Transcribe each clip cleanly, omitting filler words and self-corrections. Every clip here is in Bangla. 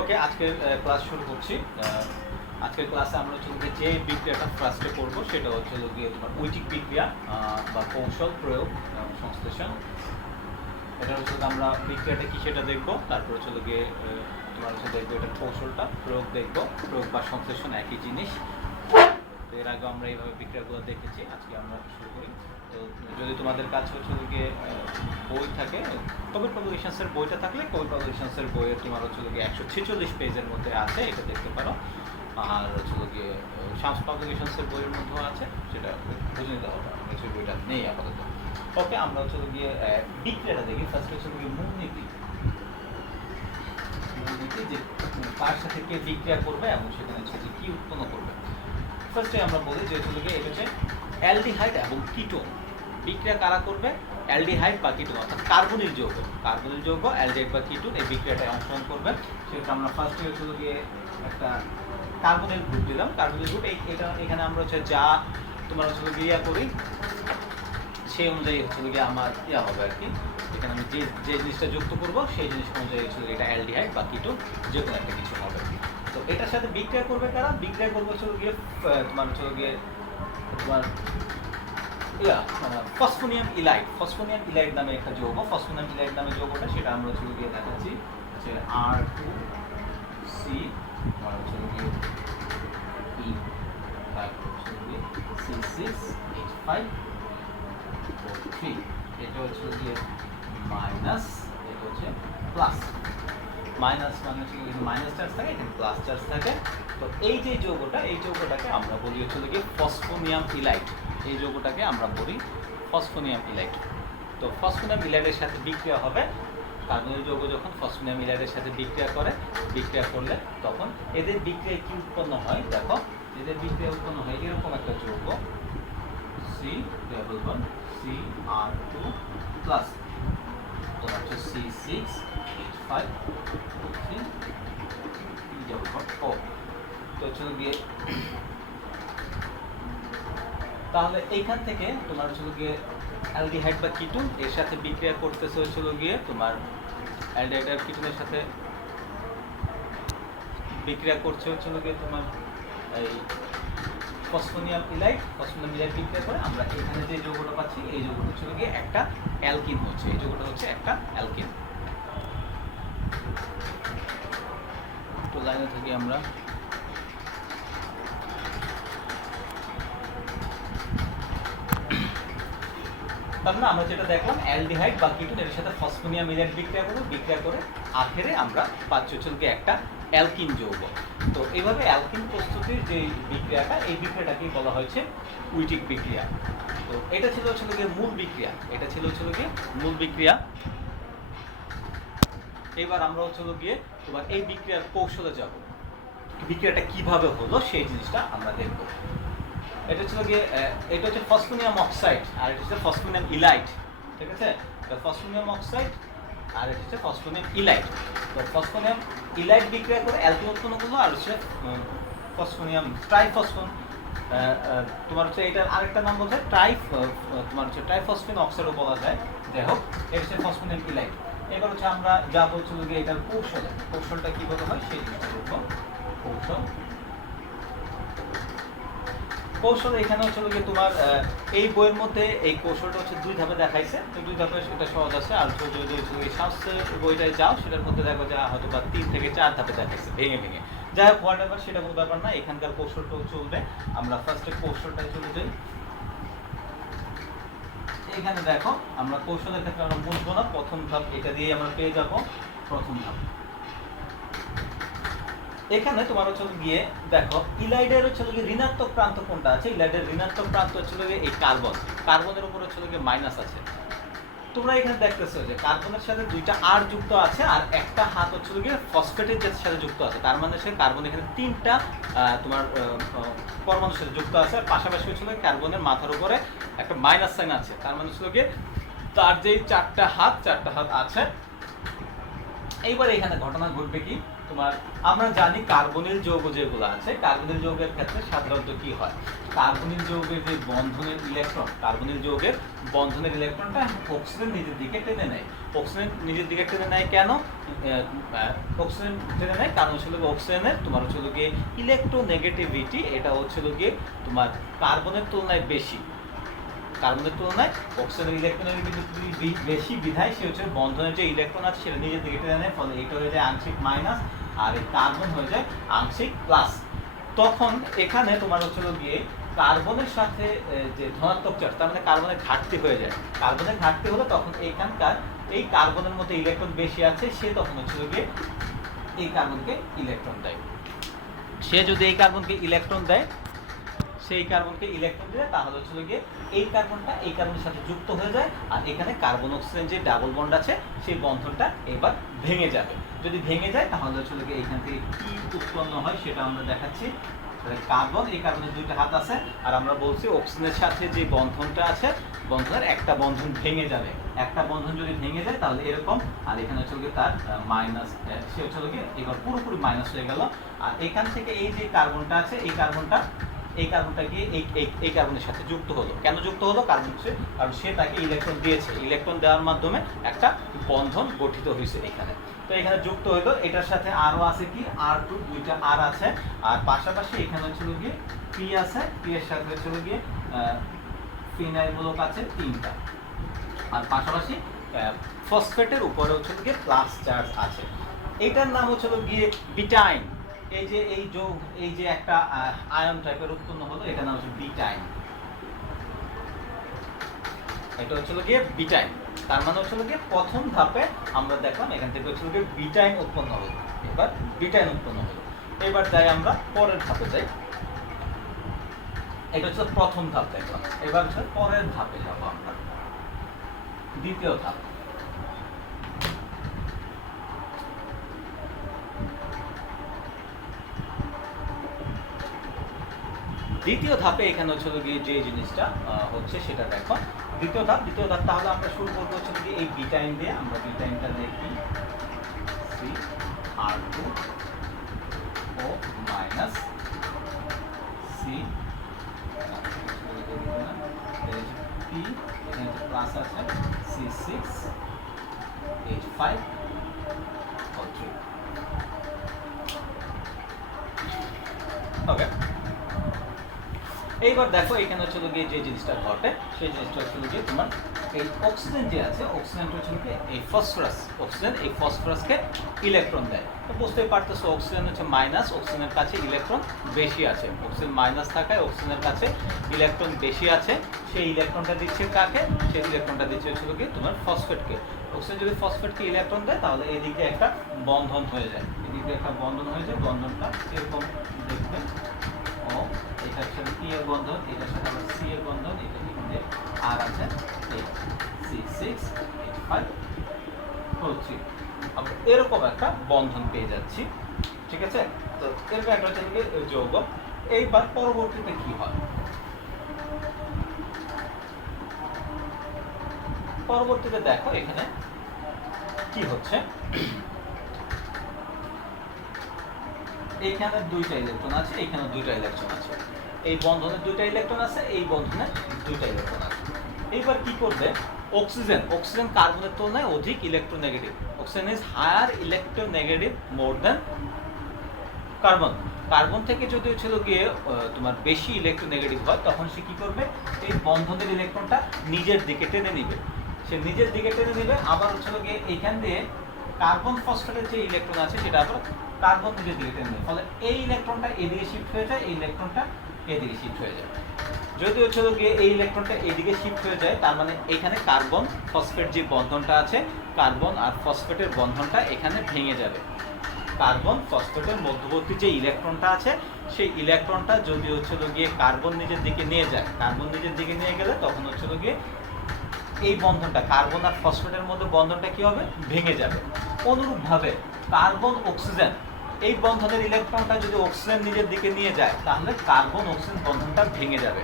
ওকে, আজকের ক্লাস শুরু করছি। আজকের ক্লাসে আমরা হচ্ছে যে বিক্রিয়াটা ফার্স্টে করবো সেটা হচ্ছে গিয়ে তোমার ঐটিক বিক্রিয়া বা কৌশল প্রয়োগ সংশ্লেষণ। এটা হচ্ছে আমরা বিক্রিয়াটা কি সেটা দেখবো, তারপর হচ্ছে গিয়ে তোমার হচ্ছে দেখবো এটার কৌশলটা, প্রয়োগ দেখবো। প্রয়োগ বা সংশ্লেষণ একই জিনিস। তো এর আগে আমরা এইভাবে বিক্রিয়াগুলো দেখেছি। আজকে আমরা শুরু করি। তো যদি তোমাদের কাছে হচ্ছে গিয়ে বই থাকে, কবির পাবলিকেশনসের বইটা থাকলে কবির পাবলিকেশনসের বইয়ে তোমার হচ্ছে গিয়ে 146 পেজের মধ্যে আছে, এটা দেখতে পারো। আর হচ্ছে গিয়ে শামস পাবলিকেশনসের বইয়ের মধ্যেও আছে, সেটা বুঝে নিতে হবে। আমার কাছে বইটা নেই আপাতত। ওকে, আমরা হচ্ছে গিয়ে বিক্রিয়াটা দেখি। ফার্স্ট হচ্ছে গিয়ে মূলনীতি, যে কার সাথে কে বিক্রিয়া করবে এবং সেখানে হচ্ছে কি উৎপন্ন করবে। ফার্স্টে আমরা বলি যে হচ্ছে গিয়ে এটা হচ্ছে অ্যালডিহাইড এবং কিটোন। বিক্রিয়া কারা করবে? অ্যালডিহাইড বা কিটোন, অর্থাৎ কার্বনিল যৌগ। কার্বনিল যৌগ অ্যালডিহাইড বা কিটোন এই বিক্রিয়াটায় অংশগ্রহণ করবে। সেটা আমরা ফার্স্টে হচ্ছে গিয়ে একটা কার্বনিল গ্রুপ দিলাম। কার্বনিল গ্রুপ এটা এখানে আমরা হচ্ছে যা তোমার হচ্ছে গিয়ে করি সেই অনুযায়ী হচ্ছে গিয়ে আমার হবে আর কি। এখানে আমি যে জিনিসটা যুক্ত করবো সেই জিনিস অনুযায়ী হচ্ছে এটা অ্যালডিহাইড বা কিটোন যে কোনো একটা কিছু হবে। তো এটার সাথে বিক্রিয়া করবে কারা? বিক্রিয়া করবে হচ্ছে গিয়ে তোমার হচ্ছে গিয়ে তোমার ফসফোনিয়াম ইলাইড। ফসফোনিয়াম ইলাইড নামে একটা যৌগ। ফসফোনিয়াম ইলাইড নামে যৌগটা সেটা আমরা হচ্ছে গিয়ে দেখাচ্ছি হচ্ছে R2C, তোমার হচ্ছে গিয়ে E, তারপর হচ্ছে গিয়ে C6H5O3। এটা হচ্ছে গিয়ে মাইনাস, এটা হচ্ছে প্লাস। মাইনাস মানে হচ্ছে মাইনাস চার্জ থাকে, এখানে প্লাস চার্জ থাকে। তো এই যে যৌগটা, এই যৌগটাকে আমরা বলি হচ্ছে গিয়ে ফসফোনিয়াম ইলাইড। এই যৌগটাকে আমরা বলি ফসফোনিয়াম ইলাইড। তো ফসফোনিয়াম ইলাইডের সাথে বিক্রিয়া হবে। কার্বনিল যৌগ যখন ফসফোনিয়াম ইলাইডের সাথে বিক্রিয়া করে, বিক্রিয়া করলে তখন এদের বিক্রিয়ায় কি উৎপন্ন হয় দেখো। এদের বিক্রিয়া উৎপন্ন হয় এরকম একটা যৌগ C++CR2 প্লাস তোমার হচ্ছে C6H5O3 ও। তো চলো গিয়ে তাহলে এইখান থেকে তোমার হচ্ছে গিয়ে অ্যালডিহাইড বা কিটোন এর সাথে বিক্রিয়া করতেছে হচ্ছে গিয়ে তোমার অ্যালডিহাইড আর কিটোনের সাথে বিক্রিয়া করছে হচ্ছে গিয়ে তোমার এই ফসফোনিয়াম ইলাইড। ফসফোনিয়াম ইলাইড বিক্রিয়া করে আমরা এখানে যে যৌগটা পাচ্ছি এই যৌগটা হচ্ছে গিয়ে একটা অ্যালকিন হচ্ছে। এই যৌগটা হচ্ছে একটা অ্যালকিন। তো লাইনে থাকি আমরা। তাহলে আমরা যেটা দেখলাম অ্যালডিহাইড বা কিটোন এর সাথে ফসফোনিয়াম ইলাইড বিক্রিয়া করবে, বিক্রিয়া করে আখেরে আমরা পাচ্ছি হচ্ছে একটা অ্যালকিন যৌগ। তো এইভাবে অ্যালকিন প্রস্তুতির যে বিক্রিয়াটা, এই বিক্রিয়াটাকেই বলা হয়েছে উইটিক বিক্রিয়া। তো এটা ছিল হচ্ছে গিয়ে মূল বিক্রিয়া। এটা ছিল হচ্ছে গিয়ে মূল বিক্রিয়া। এবার আমরা হচ্ছে গিয়ে তোমার এই বিক্রিয়ার কৌশলে যাব। বিক্রিয়াটা কিভাবে হলো সেই জিনিসটা আমরা দেখব। এটা হচ্ছে গিয়ে এটা হচ্ছে ফসফোনিয়াম অক্সাইড আর এটা হচ্ছে ফসফোনিয়াম ইলাইড। ঠিক আছে, এটা ফসফোনিয়াম অক্সাইড আর এটা হচ্ছে ফসফোনিয়াম ইলাইড। তো ফসফোনিয়াম ইলাইড বিক্রিয়া করে অ্যালকিন উৎপন্ন করলো, আর হচ্ছে ফসফোনিয়াম ট্রাইফসফোন। তোমার হচ্ছে এটার আরেকটা নাম বলতে তোমার হচ্ছে ট্রাইফসফিন অক্সাইডও বলা যায়। যাই হোক, এটা হচ্ছে ফসফোনিয়াম ইলাইড। এবার হচ্ছে আমরা যা বলছি গিয়ে এটার কৌশলটা কীভাবে হয় সেই জিনিসটা দেখবো। কৌশল এখানে হচ্ছে গিয়ে তোমার এই বইয়ের মধ্যে এই কৌশলটা হচ্ছে 2 ধাপে দেখাইছে। তো 2 ধাপে এটা সহজ আছে। আর যদি শাস্ত্রের বইটায় যাও সেটার মধ্যে দেখো যে হয়তো বা 3 থেকে 4 ধাপে দেখাইছে ভেঙে ভেঙে। যাই হোক, হোয়াটএভার, সেটা কোনো ব্যাপার না। এখানকার কৌশলটাও চলবে। আমরা ফার্স্টে কৌশলটায় চলে যাই। এখানে দেখো আমরা কৌশলের ক্ষেত্রে আমরা বুঝবো না। প্রথম ধাপ এটা দিয়ে আমরা পেয়ে যাব। প্রথম ধাপ এখানে তোমার হচ্ছে গিয়ে দেখো ইলাইডের হচ্ছে গিয়ে ঋণাত্মক প্রান্ত কোনটা আছে? ইলাইডের ঋণাত্মক প্রান্ত হচ্ছে গিয়ে এই কার্বন। কার্বনের উপর হচ্ছে গিয়ে মাইনাস আছে। তোমরা এখানে দেখতেছো যে কার্বনের সাথে 2টা আর যুক্ত আছে আর একটা হাত হচ্ছে গিয়ে ফসফেটের সাথে যুক্ত আছে। তার মানে হচ্ছে কার্বন এখানে 3টা তোমার পরমাণুর সাথে যুক্ত আছে। আর পাশাপাশি হচ্ছে কার্বনের মাথার উপরে একটা মাইনাস সাইন আছে। তার মানে হচ্ছে গিয়ে তার যেই 4টা হাত আছে। এইবার এখানে ঘটনা ঘটবে কি, তোমার আমরা জানি কার্বনিল যৌগ যেগুলো আছে, কার্বনিল যৌগের ক্ষেত্রে সাধারণত কি হয়, কার্বনিল যৌগের যে বন্ধনের ইলেকট্রন, কার্বনিল যৌগের বন্ধনের ইলেকট্রনটা অক্সিজেন নিজের দিকে টেনে নেয়। অক্সিজেন নিজের দিকে টেনে নেয় কেন? অক্সিজেন টেনে নেয় কারণ হচ্ছে অক্সিজেনের তোমার হচ্ছে গিয়ে ইলেকট্রোনেগেটিভিটি এটা হচ্ছে গিয়ে তোমার কার্বনের তুলনায় বেশি। কার্বনের তুলনায় অক্সিজেনের ইলেকট্রোনেগেটিভিটি বেশি বিধায় সে হচ্ছে বন্ধনের যে ইলেকট্রন আছে সেটা নিজের দিকে টেনে নেয়, ফলে এটা হয়ে যায় আংশিক মাইনাস আর এই কার্বন হয়ে যায় আংশিক প্লাস। তখন এখানে তোমার হচ্ছে গিয়ে কার্বনের সাথে যে ধনাত্মক চার্জ, তার মানে কার্বনের ঘাটতি হয়ে যায়। কার্বনের ঘাটতি হলে তখন এইখানকার এই কার্বনের মধ্যে ইলেকট্রন বেশি আছে, সে তখন হচ্ছে গিয়ে এই কার্বনকে ইলেকট্রন দেয়। সে যদি এই কার্বনকে ইলেকট্রন দেয়, সেই কার্বনকে ইলেকট্রন দিলে তাহলে হচ্ছে গিয়ে এই কার্বনটা এই কার্বনের সাথে যুক্ত হয়ে যায়, আর এখানে কার্বন অক্সিজেন যে ডাবল বন্ড আছে সেই বন্ধনটা এবার ভেঙে যাবে। যদি ভেঙে যায় তাহলে হচ্ছে গিয়ে এখান থেকে কি উৎপন্ন হয় সেটা আমরা দেখাচ্ছি। কার্বন, এই কার্বনের দুইটা হাত আছে, আর আমরা বলছি অক্সিজেনের সাথে যে বন্ধনটা আছে বন্ধনের একটা বন্ধন ভেঙে যাবে। একটা বন্ধন যদি ভেঙে যায় তাহলে এরকম, আর এখানে হচ্ছে গিয়ে তার মাইনাস, সে হচ্ছে গিয়ে এবার পুরোপুরি মাইনাস হয়ে গেল। আর এখান থেকে এই যে কার্বনটা আছে এই কার্বনটা গিয়ে এই কার্বনের সাথে যুক্ত হলো। কেন যুক্ত হলো? কারণ সে তাকে ইলেকট্রন দিয়েছে, ইলেকট্রন দেওয়ার মাধ্যমে একটা বন্ধন গঠিত হয়েছে এখানে। তো এখানে যুক্ত হইলো, এটার সাথে আরও আছে কি R2, দুইটা আর আছে, আর পাশাপাশি এখানে হচ্ছিল গিয়ে পি আছে, পি এর সাথে হচ্ছিল গিয়ে ফিনাইল মূলক আছে তিনটা, আর পাশাপাশি ফসফেটের উপরে হচ্ছে গিয়ে প্লাস চার্জ আছে। এটার নাম হচ্ছিল গিয়ে বিটাইন। এই যে একটা আয়ন টাইপের উৎপন্ন হলো, এটার নাম হচ্ছে বিটাইন। এটা হচ্ছিল গিয়ে বিটাইন। তার মানে হচ্ছিল গিয়ে প্রথম ধাপে আমরা দেখলাম এখান থেকে হচ্ছিল গিয়ে বিটাইন উৎপন্ন হলো। এবার বিটাইন উৎপন্ন হলো, এবার যাই আমরা পরের ধাপে যাই। এটা হচ্ছে প্রথম ধাপ দেখলাম, এবার হচ্ছে পরের ধাপে যাবো আমরা, দ্বিতীয় ধাপ। দ্বিতীয় ধাপে এখানে হচ্ছে গিয়ে যে জিনিসটা হচ্ছে সেটা দেখো। দ্বিতীয় ধাপ তাহলে আমরা শুরু করবো হচ্ছে গিয়ে এই বিটাইন দিয়ে। আমরা বিটাইনটা দেখি CR2 ও মাইনাস সি পি, এখানে প্লাস আছে C6H5O3। ওকে, এইবার দেখো এখানে হচ্ছে গিয়ে যে জিনিসটা ঘটে সেই জিনিসটা হচ্ছে গিয়ে তোমার এই অক্সিজেন যে আছে, অক্সিজেনটা হচ্ছে গিয়ে এই ফসফরাস, অক্সিজেন এই ফসফরাসকে ইলেকট্রন দেয়। তো বুঝতেই পারতেছো অক্সিজেন হচ্ছে মাইনাস, অক্সিজেনের কাছে ইলেকট্রন বেশি আছে। অক্সিজেন মাইনাস থাকায় অক্সিজেনের কাছে ইলেকট্রন বেশি আছে, সেই ইলেকট্রনটা দিচ্ছে কাকে? সেই ইলেকট্রনটা দিচ্ছে হচ্ছে গিয়ে তোমার ফসফেটকে। অক্সিজেন যদি ফসফেটকে ইলেকট্রন দেয় তাহলে এদিকে একটা বন্ধন হয়ে যায়, এদিকে একটা বন্ধন হয়ে যায়। বন্ধনটা এরকম দেখবে, ও এটার সাথে পি এর বন্ধন, এটার সাথে আবার সি এর বন্ধন, এটা এখানে আর আছে C6H5O3। আমরা এরকম একটা বন্ধন পেয়ে যাচ্ছি, ঠিক আছে? তো এরকম একটা হচ্ছে যৌগ। এইবার পরবর্তীতে কি হয়? পরবর্তীতে দেখো এখানে কি হচ্ছে। এইখানে দুইটা ইলেকট্রন আছে, এইখানে দুইটা ইলেকট্রন আছে, এই বন্ধনে দুইটা ইলেকট্রন আছে, এই বন্ধনে দুইটা ইলেকট্রন আছে। এইবার কি করবে অক্সিজেন কার্বনের তুলনায় অধিক electronegative. Oxygen is higher electronegative more than carbon. Carbon থেকে যদি হচ্ছিল গিয়ে তোমার বেশি ইলেকট্রোনেগেটিভ হয় তখন সে কি করবে? এই বন্ধনের ইলেকট্রনটা নিজের দিকে টেনে নিবে, সে নিজের দিকে টেনে নিবে। আবার হচ্ছিল গিয়ে এইখান দিয়ে কার্বন ফসফেটের যে ইলেকট্রন আছে সেটা আবার কার্বন নিজের দিকে টেনে নেবে, ফলে এই ইলেকট্রনটা এদিকে শিফট হয়ে যায়, এই ইলেকট্রনটা এদিকে শিফট হয়ে যায়। যদি হচ্ছিল গিয়ে এই ইলেকট্রনটা এদিকে শিফট হয়ে যায় তার মানে এখানে কার্বন ফসফেট যে বন্ধনটা আছে, কার্বন আর ফসফেটের বন্ধনটা এখানে ভেঙে যাবে। কার্বন ফসফেটের মধ্যবর্তী যে ইলেকট্রনটা আছে সেই ইলেকট্রনটা যদি হচ্ছিল গিয়ে কার্বন নিজের দিকে নিয়ে যায়, কার্বন নিজের দিকে নিয়ে গেলে তখন হচ্ছিল গিয়ে এই বন্ধনটা কার্বন আর ফসফেটের মধ্যে বন্ধনটা কি হবে? ভেঙে যাবে। অনুরূপভাবে কার্বন অক্সিজেন এই বন্ধনের ইলেকট্রনটা যদি অক্সিজেন নিজের দিকে নিয়ে যায় তাহলে কার্বন অক্সিজেন বন্ধনটা ভেঙে যাবে।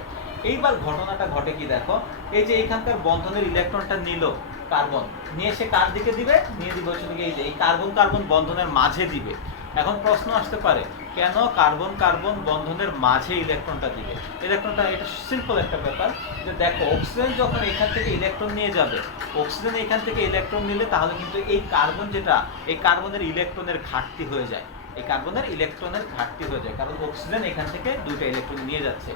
এইবার ঘটনাটা ঘটে কি দেখো, এই যে এখানকার বন্ধনের ইলেকট্রনটা নিল কার্বন, নিয়ে সে কার দিকে দিবে? নিয়ে দিবে হচ্ছে এই যে এই কার্বন কার্বন বন্ধনের মাঝে দিবে। এখন প্রশ্ন আসতে পারে কেন কার্বন কার্বন বন্ধনের মাঝে ইলেকট্রনটা দিবে। ইলেকট্রনটা এটা সিম্পল একটা ব্যাপার, যে দেখো অক্সিজেন যখন এখান থেকে ইলেকট্রন নিয়ে যাবে, অক্সিজেন এখান থেকে ইলেকট্রন নিলে তাহলে কিন্তু এই কার্বন যেটা, এই কার্বনের ইলেকট্রনের ঘাটতি হয়ে যায়, এই কার্বনের ইলেকট্রনের ঘাটতি হয়ে যায়, কারণ অক্সিজেন এখান থেকে দুইটা ইলেকট্রন নিয়ে যাচ্ছে।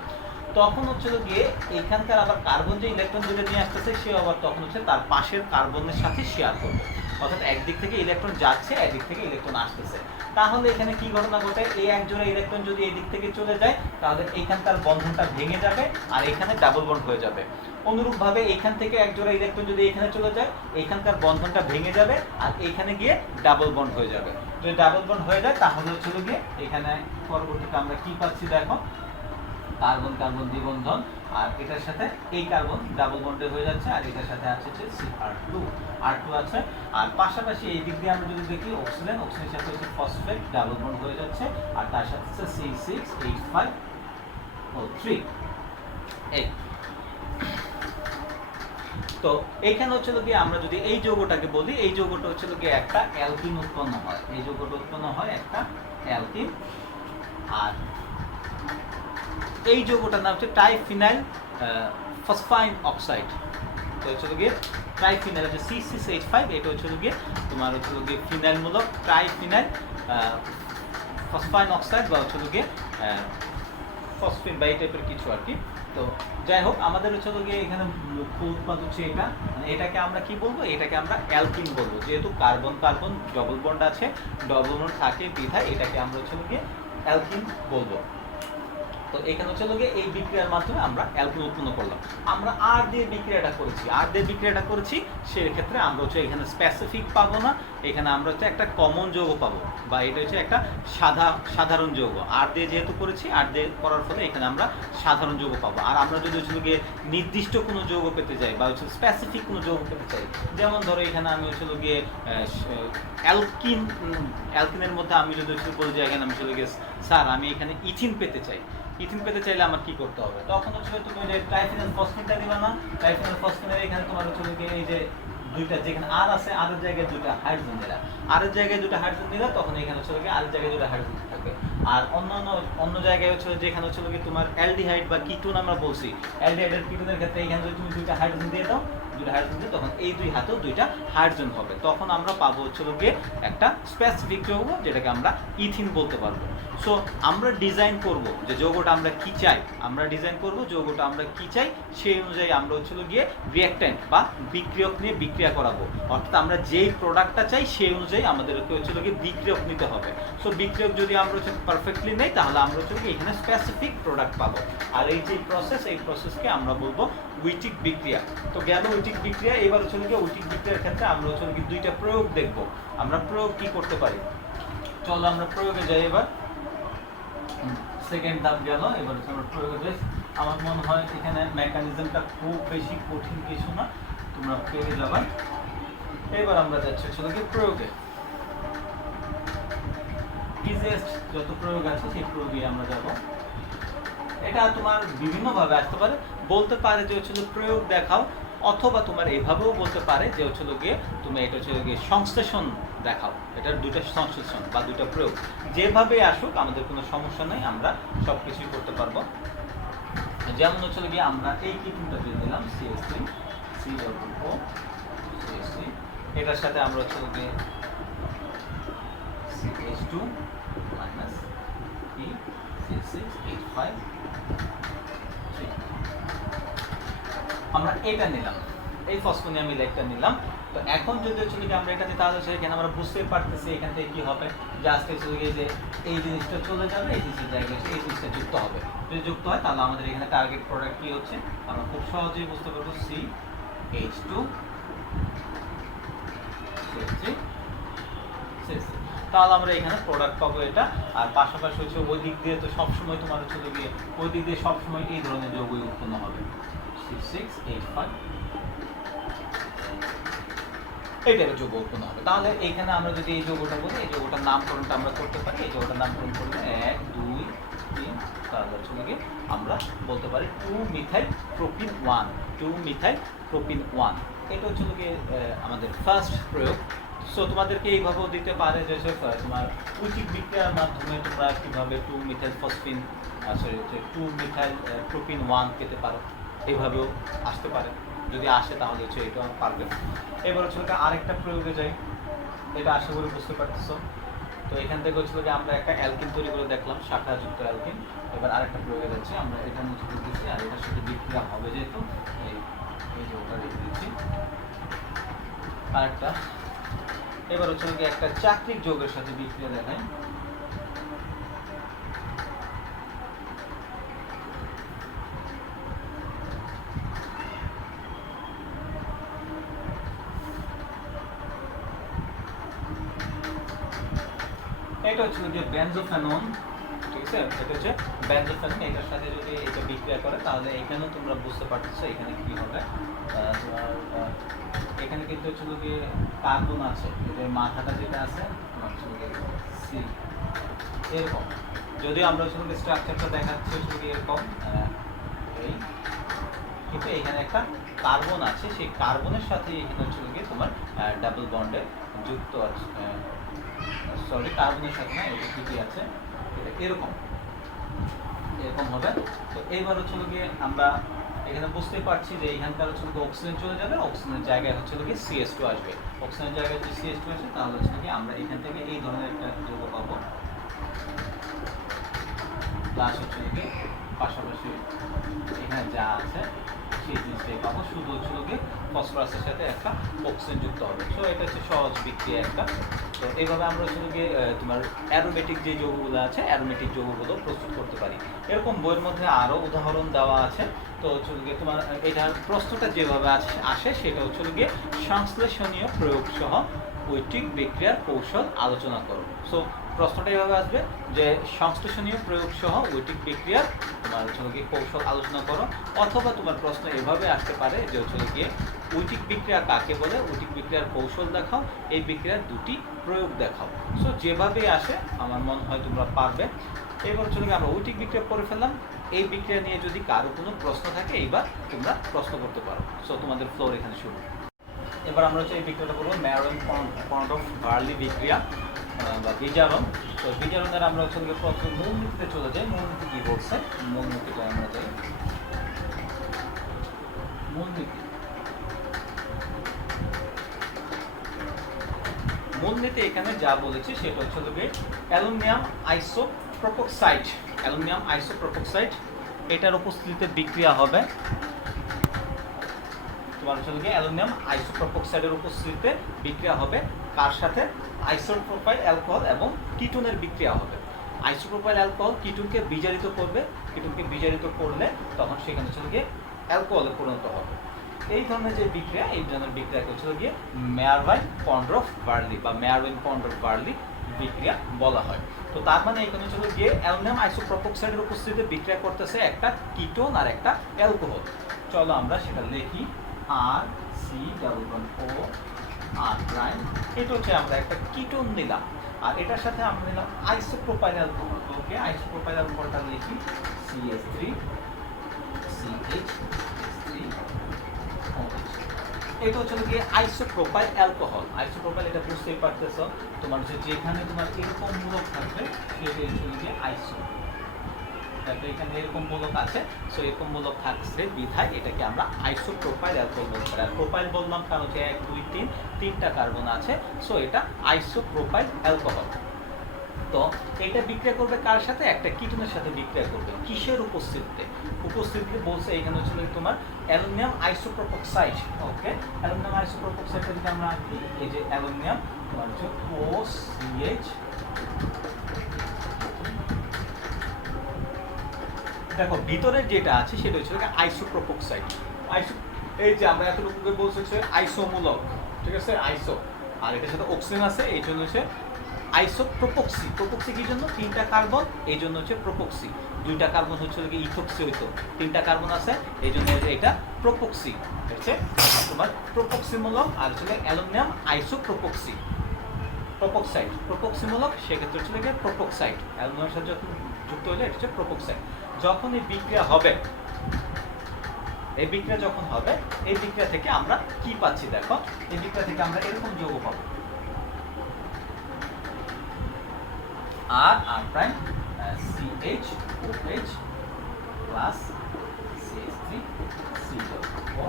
তখন হচ্ছে গিয়ে এখানকার আবার কার্বন যে ইলেকট্রন যেটা নিয়ে আসতেছে সে আবার তখন হচ্ছে তার পাশের কার্বনের সাথে শেয়ার করবে, অর্থাৎ একদিক থেকে ইলেকট্রন যাচ্ছে, একদিক থেকে ইলেকট্রন আসতেছে। তাহলে এখানে কি ঘটনা ঘটে, এই এক জোড়া ইলেকট্রন যদি এই দিক থেকে চলে যায় তাহলে এইখানকার বন্ধনটা ভেঙে যাবে আর এখানে ডাবল বন্ড হয়ে যাবে। অনুরূপভাবে এখান থেকে এক জোড়া ইলেকট্রন যদি এখানে চলে যায়, এইখানকার বন্ধনটা ভেঙে যাবে আর এখানে গিয়ে ডাবল বন্ড হয়ে যাবে। যদি ডাবল বন্ড হয়ে যায় তাহলে হচ্ছে গিয়ে এখানে পরবর্তীতে আমরা কি পাচ্ছি দেখো, কার্বন কার্বন দ্বিবন্ধন, আর এটার সাথে এই কার্বন ডাবল বন্ডে হয়ে যাচ্ছে, আর এটার সাথে আছে হচ্ছে R2 আছে। আর পাশাপাশি এই দিক দিয়ে আমরা যদি দেখি অক্সিজেন, অক্সিজেনের সাথে হচ্ছে ফসফেট ডাবল বন্ড হয়ে যাচ্ছে, আর তার সাথে হচ্ছে C6H5O3। এই তো এইখানে হচ্ছে গিয়ে আমরা যদি এই যৌগটাকে বলি, এই যৌগটা হচ্ছে গিয়ে একটা অ্যালকিন উৎপন্ন হয়, এই যৌগটা উৎপন্ন হয় একটা অ্যালকিন। আর এই যৌগটার নাম হচ্ছে ট্রাইফিনাইল ফসফাইন অক্সাইড। তো হচ্ছে গিয়ে ট্রাইফিনাইল হচ্ছে C6H5, এটা হচ্ছে গিয়ে তোমার হচ্ছে গিয়ে ফিনাইলমূলক ট্রাইফিনাইল ফসফাইন অক্সাইড বা হচ্ছে গিয়ে ফসফিন বা এই টাইপের কিছু আর কি। তো যাই হোক, আমাদের হচ্ছে গিয়ে এখানে মুখ্য উৎপাদ হচ্ছে এটা, মানে এটাকে আমরা কি বলবো, এটাকে আমরা অ্যালকিন বলবো, যেহেতু কার্বন কার্বন ডবল বন্ড আছে, ডবল বন্ড থাকে বিধায় এটাকে আমরা হচ্ছে গিয়ে অ্যালকিন বলবো। তো এখানে হচ্ছে এই বিক্রিয়ার মাধ্যমে আমরা অ্যালকিন উৎপন্ন করলাম। আমরা আর দিয়ে বিক্রিয়াটা করেছি, সেক্ষেত্রে আমরা হচ্ছে এখানে স্পেসিফিক পাবো না, এখানে আমরা হচ্ছে একটা কমন যৌগ পাবো, বা এটা হচ্ছে একটা সাধারণ যৌগ। আর দিয়ে যেহেতু করেছি, আর দিয়ে করার ফলে এখানে আমরা সাধারণ যৌগ পাবো। আর আমরা যদি হচ্ছে গিয়ে নির্দিষ্ট কোনো যৌগ পেতে চাই বা হচ্ছে স্পেসিফিক কোনো যৌগ পেতে চাই, যেমন ধরো এখানে আমি হচ্ছে গিয়ে অ্যালকিনের মধ্যে আমি যদি হচ্ছে বলি যে এখানে আমি চলে গেছি স্যার আমি এখানে ইথিন পেতে চাই, ইথিন পেতে চাইলে আমার কি করতে হবে, তখন হচ্ছে তুমি যে ট্রাইফিনাল ফসফিনটা দিবা না, ট্রাইফিনাল ফসফিনের এখানে তোমার হচ্ছে এই যে দুইটা, যেখানে আর আছে আর এর জায়গায় দুইটা হাইড্রোজেন দিলা, আর এর জায়গায় দুটো হাইড্রোজেন দিলা, তখন এখানে হচ্ছে আর এর জায়গায় দুটো হাইড্রোজেন থাকবে। আর অন্য জায়গায় হচ্ছে যেখানে হচ্ছে তোমার অ্যালডিহাইড বা কিটোন আমরা বলছি, অ্যালডিহাইড কিটোনের ক্ষেত্রে এখানে যদি তুমি দুইটা হাইড্রোজেন দিয়ে দাও, দুইটা হাইড্রোজেন দিয়ে, তখন এই দুই হাতেও দুইটা হাইড্রোজেন হবে, তখন আমরা পাবো হচ্ছে গিয়ে একটা স্পেসিফিক যৌগ, যেটাকে আমরা ইথিন বলতে পারবো। সো আমরা ডিজাইন করব যে যৌগটা আমরা কি চাই, যৌগটা আমরা কি চাই, সেই অনুযায়ী আমরা হচ্ছে গিয়ে রিঅ্যাক্ট্যান্ট বা বিক্রিয়ক নিয়ে বিক্রিয়া করাবো, অর্থাৎ আমরা যেই প্রোডাক্টটা চাই সেই অনুযায়ী আমাদেরকে হচ্ছে গিয়ে বিক্রিয়ক নিতে হবে। সো বিক্রিয়ক যদি আমরা হচ্ছে পারফেক্টলি নেই, তাহলে আমরা হচ্ছে এখানে স্পেসিফিক প্রোডাক্ট পাবো। আর এই যে প্রসেস, এই প্রসেসকে আমরা বলবো উইটিক বিক্রিয়া। তো গেল উইটিক বিক্রিয়া, এবার হচ্ছে গিয়ে উইটিক বিক্রিয়ার ক্ষেত্রে আমরা হচ্ছে দুইটা প্রয়োগ দেখব। আমরা প্রয়োগ কি করতে পারি, চলো আমরা প্রয়োগে যাই। এবার সেকেন্ড ধাপ গেল, এবার হচ্ছে আমরা প্রয়োগে যাই। আমার মনে হয় এখানে মেকানিজমটা খুব বেশি কঠিন কিছু না, তোমরা পেরে যাবা। এবার আমরা যাচ্ছি হচ্ছে গিয়ে প্রয়োগে। ইজিয়েস্ট যত প্রয়োগ আছে সেই প্রয়োগে আমরা যাব। এটা তোমার বিভিন্নভাবে আসতে পারে, বলতে পারে যে হচ্ছে প্রয়োগ দেখাও, অথবা তোমার এভাবেও বলতে পারে যে হচ্ছে গিয়ে তুমি এটা হচ্ছে গিয়ে সংশ্লেষণ দেখাও। এটার দুইটা সংশ্লেষণ বা দুইটা প্রয়োগ, যেভাবে আসুক আমাদের কোনো সমস্যা নেই, আমরা সব কিছুই করতে পারবো। যেমন হচ্ছে গিয়ে আমরা এই কিটোনটা দিয়ে দিলাম CH3, এটার সাথে আমরা হচ্ছে গিয়ে CH2 C6H5, আমরা এটা নিলাম, এই ফসফোনিয়াম ইলেকট্রন নিলাম। তো এখন যদি হচ্ছে আমরা এটা নিই, তাহলে সেখানে আমরা বুঝতে পারতেছি এখান থেকে কি হবে, জাস্ট হচ্ছে যে এই জিনিসটা চলে যাবে, এই জিনিসের জায়গায় এই জিনিসটা যুক্ত হবে। যদি যুক্ত হয় তাহলে আমাদের এখানে টার্গেট প্রোডাক্ট কি হচ্ছে আমরা খুব সহজেই বুঝতে পারবো, CH2 তাহলে আমরা এখানে প্রোডাক্ট পাবো এটা। আর পাশাপাশি হচ্ছে ওই দিক দিয়ে তো সবসময় তোমার হচ্ছে গিয়ে ওই দিক দিয়ে সবসময় এই ধরনের যৌগই উৎপন্ন হবে, C6H5 এই টাইপের যৌগ উৎপন্ন হবে। তাহলে এখানে আমরা যদি এই যৌগটা বলি, এই যৌগটার নামকরণটা আমরা করতে পারি। এই যৌগটার নামকরণ করলে 1 2 3, তাহলে হচ্ছে গিয়ে আমরা বলতে পারি 2-মিথাইল প্রোপিন 1, 2-মিথাইল প্রোপিন 1। এটা হচ্ছে গিয়ে আমাদের ফার্স্ট প্রয়োগ। সো তোমাদেরকে এইভাবেও দিতে পারে যে তোমার উইটিক বিক্রিয়ার মাধ্যমে তোমরা কীভাবে 2-মিথাইল ফসফিন সরি 2-মিথাইল প্রোপিন 1 পেতে পারো, এইভাবেও আসতে পারে। যদি আসে তাহলে হচ্ছে এটা পারবে। এবার হচ্ছে আরেকটা প্রয়োগে যাই, এটা আশা করি বুঝতে পারতেছো। তো এখান থেকে হচ্ছিল যে আমরা একটা অ্যালকিন তৈরি করে দেখলাম, শাখাযুক্ত অ্যালকিন। এবার আরেকটা প্রয়োগে যাচ্ছি, আমরা এখানে হচ্ছে দিচ্ছি আর এটার সাথে বিক্রিয়া হবে যেহেতু এই যে ওটা রেখে দিচ্ছি আরেকটা। এবার হচ্ছে একটা চাকরিক যৌগের সাথে বিক্রিয়া দেখায়। এটা হচ্ছে যে বেনজোফেনন, ঠিক আছে, এটা হচ্ছে বেনজোফেনন। এটার সাথে যদি এটা বিক্রিয়া করে তাহলে এখানেও তোমরা বুঝতে পারতেছো এখানে কি হবে। তোমার এখানে কিন্তু হচ্ছে যে কার্বন আছে, এর মাথাটা যেটা আছে তোমার হচ্ছে সি এরকম। যদিও আমরা হচ্ছে স্ট্রাকচারটা দেখাচ্ছি হচ্ছে এরকম এই, কিন্তু এখানে একটা কার্বন আছে, সেই কার্বনের সাথে এখানে হচ্ছে গিয়ে তোমার ডাবল বন্ডে যুক্ত আছে। সরি, কার্বনের সাথে না, এটা ঠিকই আছে, এরকম এরকম হবে। তো এইবার হচ্ছে গিয়ে আমরা এখানে বুঝতেই পারছি যে এখানকার হচ্ছে অক্সিজেন চলে যাবে, অক্সিজেনের জায়গায় হচ্ছে গিয়ে CH2 আসবে। অক্সিজেনের জায়গায় যদি CH2 আসে তাহলে হচ্ছে গিয়ে আমরা এখান থেকে এই ধরনের একটা যৌগ পাবো। প্লাস হচ্ছে গিয়ে পাশাপাশি এখানে যা আছে সেই জিনিসটাই পাবো, শুধু হচ্ছে গিয়ে ফসফরাসের সাথে একটা অক্সিজেন যুক্ত হবে। সো এটা হচ্ছে সহজ বিক্রিয়া একটা। তো এইভাবে আমরা হচ্ছে গিয়ে তোমার অ্যারোমেটিক যে যৌগগুলো আছে, অ্যারোমেটিক যৌগগুলো প্রস্তুত করতে পারি। এরকম বইয়ের মধ্যে আরও উদাহরণ দেওয়া আছে। তো হচ্ছে গিয়ে তোমার এটার প্রশ্নটা যেভাবে আসে সেটা হচ্ছে গিয়ে সংশ্লেষণীয় প্রয়োগ সহ ঐটিক বিক্রিয়ার কৌশল আলোচনা করো। সো প্রশ্নটা এভাবে আসবে যে সংশ্লেষণীয় প্রয়োগ সহ ঐটিক বিক্রিয়ার তোমার হচ্ছে গিয়ে কৌশল আলোচনা করো, অথবা তোমার প্রশ্ন এভাবে আসতে পারে যে হচ্ছে গিয়ে ঐটিক বিক্রিয়া কাকে বলে, ঐটিক বিক্রিয়ার কৌশল দেখাও, এই বিক্রিয়ার দুটি প্রয়োগ দেখাও। সো যেভাবে আসে আমার মনে হয় তোমরা পারবে। এবার হচ্ছে আমরা ঐটিক বিক্রিয়া করে ফেললাম। এই বিক্রিয়া নিয়ে যদি কারো কোনো প্রশ্ন থাকে এইবার তোমরা প্রশ্ন করতে পারো। সো তোমাদের ফ্লোর এখানে শুরু। এবার আমরা হচ্ছে এই বিক্রিয়াটা করবো ম্যারোইন পন্ড অফ বার্লি বিক্রিয়া বা বিজারণ। তো বিজারণের আমরা হচ্ছে প্রথমে মূলনীতিতে চলে যাই। মূলনীতি কি বলছে, মূলনীতিটা আমরা যাই। মূলনীতি এখানে যা বলেছে সেটা হচ্ছে অ্যালুমিনিয়াম আইসোপ্রোপক্সাইড। অ্যালুমিনিয়াম আইসোপ্রোপক্সাইড এটার উপস্থিতিতে বিক্রিয়া হবে তোমার হচ্ছে অ্যালুমিনিয়াম আইসোপ্রোপক্সাইডের উপস্থিতিতে বিক্রিয়া হবে কার সাথে, আইসোপ্রোপাইল অ্যালকোহল এবং কিটোনের বিক্রিয়া হবে। আইসোপ্রোপাইল অ্যালকোহল কিটোনকে বিজারিত করবে, কিটোনকে বিজারিত করলে তখন সেখানে হচ্ছে গিয়ে অ্যালকোহলে পরিণত হবে। এই ধরনের যে বিক্রিয়া, এই ধরনের বিক্রিয়াকে হচ্ছে গিয়ে মেয়ারওয়াইন পন্ড অফ বার্লি বা মেয়ারওয়াইন পন্ড অফ বার্লি বিক্রিয়া বলা হয়। তো তার মানে এখানে হচ্ছে গিয়ে অ্যালুমিনিয়াম আইসোপ্রোপক্সাইডের উপস্থিতিতে বিক্রিয়া করতেছে একটা কিটোন আর একটা অ্যালকোহল। চলো আমরা সেটা লিখি। আর সি ডাবল বন্ড ও আর প্রাইম, এটা হচ্ছে আমরা একটা কিটোন নিলাম, আর এটার সাথে আমরা নিলাম আইসোপ্রোপাইল অ্যালকোহল। ওকে, আইসোপ্রোপাইল অ্যালকোহলটা লিখি CH3 CH3 এটা হচ্ছে কি আইসোপ্রোপাইল অ্যালকোহল। আইসোপ্রোপাইল এটা বুঝতেই পারতেছো, তোমার যেখানে তোমার এরকম মূলক থাকবে সেটা হচ্ছে কি আইসো। তারপরে এখানে এরকম মূলক আছে, সো এরকম মূলক থাকছে বিধায় এটাকে আমরা আইসোপ্রোপাইল অ্যালকোহল বলতে পারি। আর প্রোপাইল বললাম কারণ হচ্ছে 1 2 3 তিনটা কার্বন আছে, সো এটা আইসোপ্রোপাইল অ্যালকোহল। তো এটা বিক্রিয়া করবে কার সাথে, একটা কিটোনের সাথে বিক্রিয়া করবে। কিসের উপস্থিতিতে, উপস্থিতিতে বলছে এখানে হচ্ছে তোমার অ্যালুমিনিয়াম আইসোপ্রোপক্সাইড। ওকে, অ্যালুমিনিয়াম আইসোপ্রোপক্সাইডটা যদি আমরা এই যে অ্যালুমিনিয়াম তোমার হচ্ছে OCH, দেখো ভিতরের যেটা আছে সেটা হচ্ছে আইসোপ্রোপক্সাইড। এই যে আমরা এতটুকু বলছি হচ্ছে আইসোমূলক, ঠিক আছে, আইসো, আর এটার সাথে অক্সিজেন আছে, এই জন্য হচ্ছে আইসোপ্রোপক্সি। প্রোপক্সি কি জন্য, তিনটা কার্বন, এই জন্য হচ্ছে প্রোপক্সি। দুইটা কার্বন হচ্ছে ইথক্সি হইতো, তিনটা কার্বন আছে এই জন্য এটা প্রোপক্সি হচ্ছে তোমার প্রোপক্সিমূলক। আর হচ্ছে অ্যালুমিনিয়াম আইসোপ্রোপক্সি প্রোপক্সাইড, প্রোপক্সিমূলক, সেক্ষেত্রে হচ্ছে প্রোপক্সাইড। অ্যালুমিনিয়ামের সাথে যখন যুক্ত হলে এটা হচ্ছে প্রোপক্সাইড। যখন এই বিক্রিয়া হবে, এই বিক্রিয়া যখন হবে, এই বিক্রিয়া থেকে আমরা কি পাচ্ছি, দেখো এই বিক্রিয়া থেকে আমরা এরকম যৌগ পাবো। R R prime CH OH plus CH3 COO।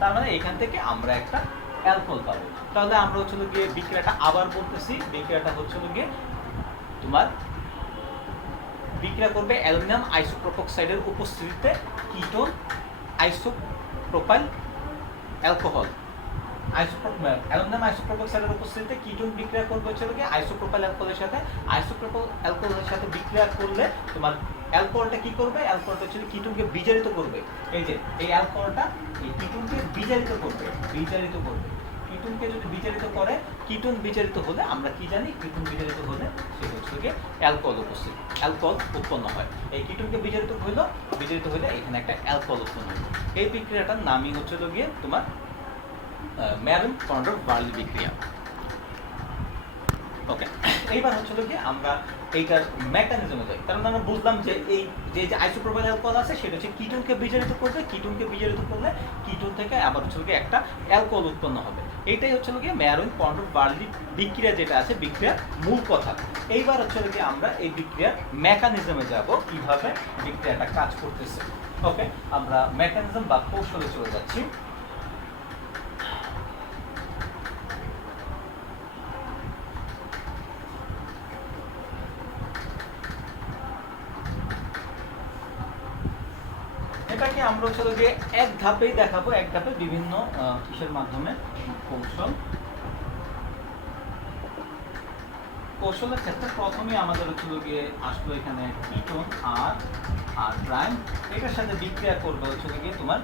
তার মানে এখান থেকে আমরা একটা অ্যালকোহল পাবো। তাহলে আমরা হচ্ছে গিয়ে বিক্রিয়াটা আবার বলতেছি, বিক্রিয়াটা হচ্ছে গিয়ে তোমার বিক্রিয়া করবে অ্যালুমিনিয়াম আইসোপ্রোপক্সাইডের উপস্থিতিতে কিটোন আইসোপ্রোপাইল অ্যালকোহল। অ্যালুমিনিয়াম আইসোপ্রোপক্সাইডের উপস্থিতিতে কিটোন বিক্রিয়া করবে হচ্ছে গিয়ে আইসোপ্রোপাইল অ্যালকোহলের সাথে। আইসোপ্রোপাইল অ্যালকোহলের সাথে বিক্রিয়া করলে তোমার অ্যালকোহলটা কি করবে? অ্যালকোহলটা হচ্ছে কিটোনকে বিজারিত করবে। এই যে এই অ্যালকোহলটা এই কিটোনকে বিজারিত করবে, বিজারিত করবে। কিটোনকে যদি বিজারিত করে, কিটোন বিজারিত হলে আমরা কি জানি? কিটোন বিজারিত হলে সেটা হচ্ছে গিয়ে অ্যালকোহল উপস্থিত, অ্যালকোহল উৎপন্ন হয়। এই কিটোনকে বিজারিত হলে এখানে একটা অ্যালকোহল উৎপন্ন হবে। এই বিক্রিয়াটার নামই হচ্ছে গিয়ে তোমার ম্যারন কন্ডর বার্লি বিক্রিয়া। ওকে, এইবার হচ্ছে গিয়ে আমরা এইটার মেকানিজমে যাই। কারণ আমরা বুঝলাম যে এই যে আইসোপ্রোপাইল অ্যালকোহল আছে সেটা হচ্ছে কিটোনকে বিজারিত করবে, কিটোনকে বিজারিত করলে কিটোন থেকে আবার হচ্ছে গিয়ে একটা অ্যালকোহল উৎপন্ন হবে। এইটাই হচ্ছে গিয়ে ম্যারন কন্ডর বার্লি বিক্রিয়া যেটা আছে, বিক্রিয়ার মূল কথা। এইবার হচ্ছে গিয়ে আমরা এই বিক্রিয়ার মেকানিজমে যাব, কিভাবে বিক্রিয়াটা কাজ করতেছে। ওকে, আমরা মেকানিজম বা কৌশলে চলে যাচ্ছি। এটাকে আমরা হচ্ছে যে এক ধাপেই দেখাবো, এক ধাপে বিভিন্ন কিসের মাধ্যমে, কৌশলের ক্ষেত্রে প্রথমেই আমাদের হচ্ছে গিয়ে আসলো এখানে কিটোন আর আর প্রাইম, এটার সাথে বিক্রিয়া করবে হচ্ছে গিয়ে তোমার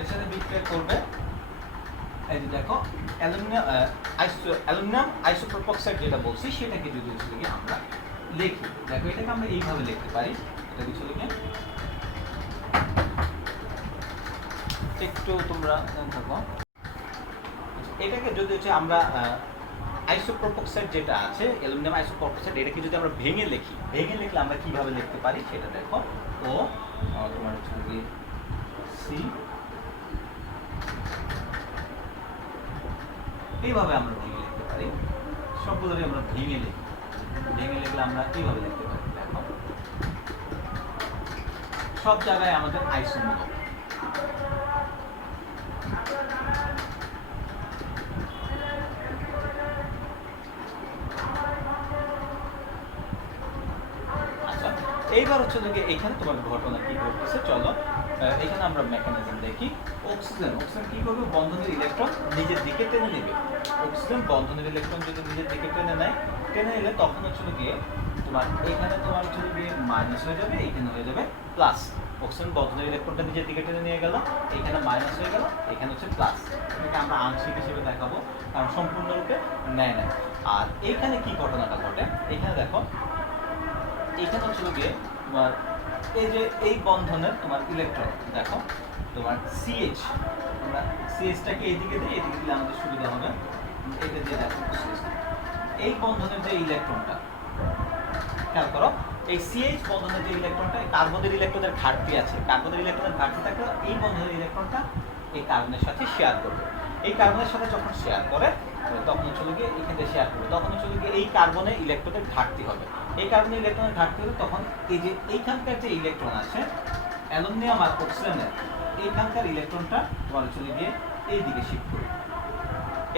এর সাথে বিক্রিয়া করবে। এই যে দেখো অ্যালুমিনিয়াম আইসোপ্রোপক্সাইড যেটা বলছি সেটাকে যদি হচ্ছে গিয়ে আমরা লিখি, দেখো এটাকে আমরা এইভাবে লিখতে পারি। এটা কিছু লিখে একটু তোমরা থাকো। এটাকে যদি হচ্ছে আমরা আইসোপ্রোপক্সাইড যেটা আছে, অ্যালুমিনিয়াম আইসোপ্রোপক্সাইড, এটাকে যদি আমরা ভেঙে লিখি, ভেঙে লিখলে আমরা কিভাবে লিখতে পারি সেটা দেখো। ও তোমার হচ্ছে কি সি, এইভাবে আমরা ভেঙে লিখতে পারি। সবগুলোকে আমরা ভেঙে লিখি, ভেঙে লিখলে আমরা এইভাবে লিখতে পারি। দেখো সব জায়গায় আমাদের আইসোমূলক। আচ্ছা, এইবার হচ্ছে যে এখানে তোমার ঘটনা কি ঘটতেছে, চলো এখানে আমরা মেকানিজম দেখি। অক্সিজেন কি করবে? বন্ধনের ইলেকট্রন নিজের দিকে টেনে নেবে। অক্সিজেন বন্ধনের ইলেকট্রন যদি নিজের দিকে টেনে নেয়, টেনে নিলে তখন হচ্ছে গিয়ে তোমার এখানে তোমার হচ্ছে গিয়ে মাইনাস হয়ে যাবে, এখানে হয়ে যাবে প্লাস। অক্সিজেন বন্ধনের ইলেকট্রনটা নিজের দিকে টেনে নিয়ে গেল, এখানে মাইনাস হয়ে গেল, এখানে হচ্ছে প্লাস। এটাকে আমরা আংশিক হিসেবে দেখাবো, কারণ সম্পূর্ণরূপে নেয় না। আর এইখানে কি ঘটনাটা ঘটে, এখানে দেখো, এইখানে হচ্ছে গিয়ে তোমার এই যে এই বন্ধনের তোমার ইলেকট্রন দেখো, তোমার সিএইচ, আমরা সিএইচটাকে এইদিকে দিই, এদিকে দিলে আমাদের সুবিধা হবে। এটা দিয়ে দেখো এই বন্ধনের যে ইলেকট্রনটা, খেয়াল করো, এই সিএইচ বন্ধনের যে ইলেকট্রনটা, কার্বনের ইলেকট্রনের ঘাটতি আছে, কার্বনের ইলেকট্রনের ঘাটতি থাকলে এই বন্ধনের ইলেকট্রনটা এই কার্বনের সাথে শেয়ার করবে। এই কার্বনের সাথে যখন শেয়ার করে তখন চলে গিয়ে এখানে শেয়ার করবে, তখন চলে গিয়ে এই কার্বনের ইলেকট্রনের ঘাটতি হবে। এই কার্বনের ইলেকট্রনের ঘাটতি হলে তখন এই যে এইখানকার যে ইলেকট্রন আছে অ্যালুমিনিয়াম আর অক্সিজেনের, এইখানকার ইলেকট্রনটা তোমার চলে গিয়ে এইদিকে শিফট করবে,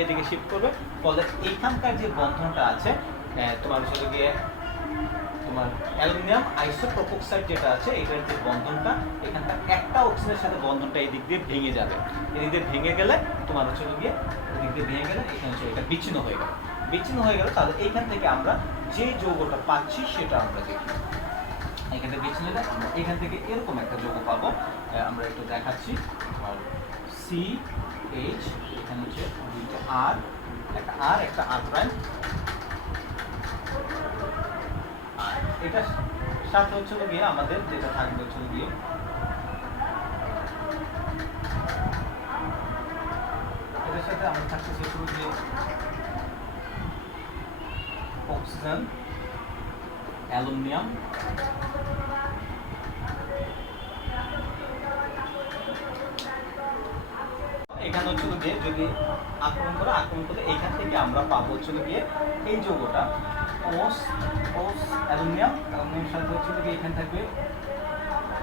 এদিকে শিফট করবে। ফলে এইখানকার যে বন্ধনটা আছে তোমার চলে গিয়ে তোমার অ্যালুমিনিয়াম আইসোপ্রোপক্সাইড যেটা আছে, এটার যে বন্ধনটা এখানকার একটা অক্সিজেনের সাথে বন্ধনটা এই দিক দিয়ে ভেঙে যাবে। এই দিক দিয়ে ভেঙে গেলে তোমার হচ্ছে গিয়ে এদিক দিয়ে ভেঙে গেলে এখানে হচ্ছে এটা বিচ্ছিন্ন হয়ে গেল। বিচ্ছিন্ন হয়ে গেল, তাহলে এইখান থেকে আমরা যে যৌগটা পাচ্ছি সেটা আমরা দেখি। এখান থেকে বিচ্ছিন্ন হলে আমরা এখান থেকে এরকম একটা যৌগ পাবো। আমরা একটু দেখাচ্ছি, সি এইচ, এখানে হচ্ছে দুইটা আর, একটা আর প্রাইম, আর এটার সাথে হচ্ছে গিয়ে আমাদের যেটা থাকবে হচ্ছে গিয়ে এটার সাথে আমাদের থাকছে হচ্ছে গিয়ে অক্সিজেন, অ্যালুমিনিয়াম, এখান এখানে হচ্ছিল গিয়ে যদি আক্রমণ করলে এইখান থেকে আমরা পাবো হচ্ছিল গিয়ে এই যৌগটা ওস অ্যালুমিনিয়ামের সাথে হচ্ছিল গিয়ে এখানে থাকবে,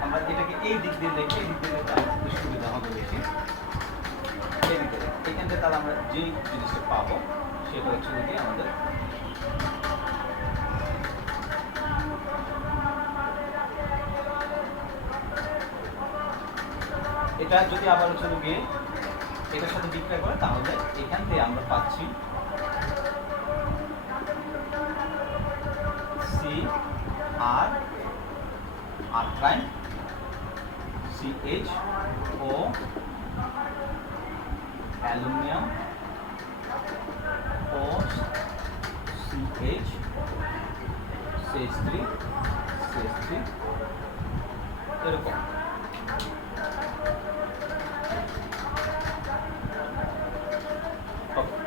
আমরা এটাকে এই দিক দিয়ে লিখে আমাদের সুবিধা হবে বেশি। এই দিক দিয়ে এখান থেকে তাহলে আমরা যেই জিনিসটা পাবো সেটা হচ্ছে গিয়ে আমাদের এটা যদি আবার হচ্ছে গিয়ে এটার সাথে বিক্রয় করে তাহলে এখান থেকে আমরা পাচ্ছি C R R prime C H O aluminium O C H CH3 এরকম।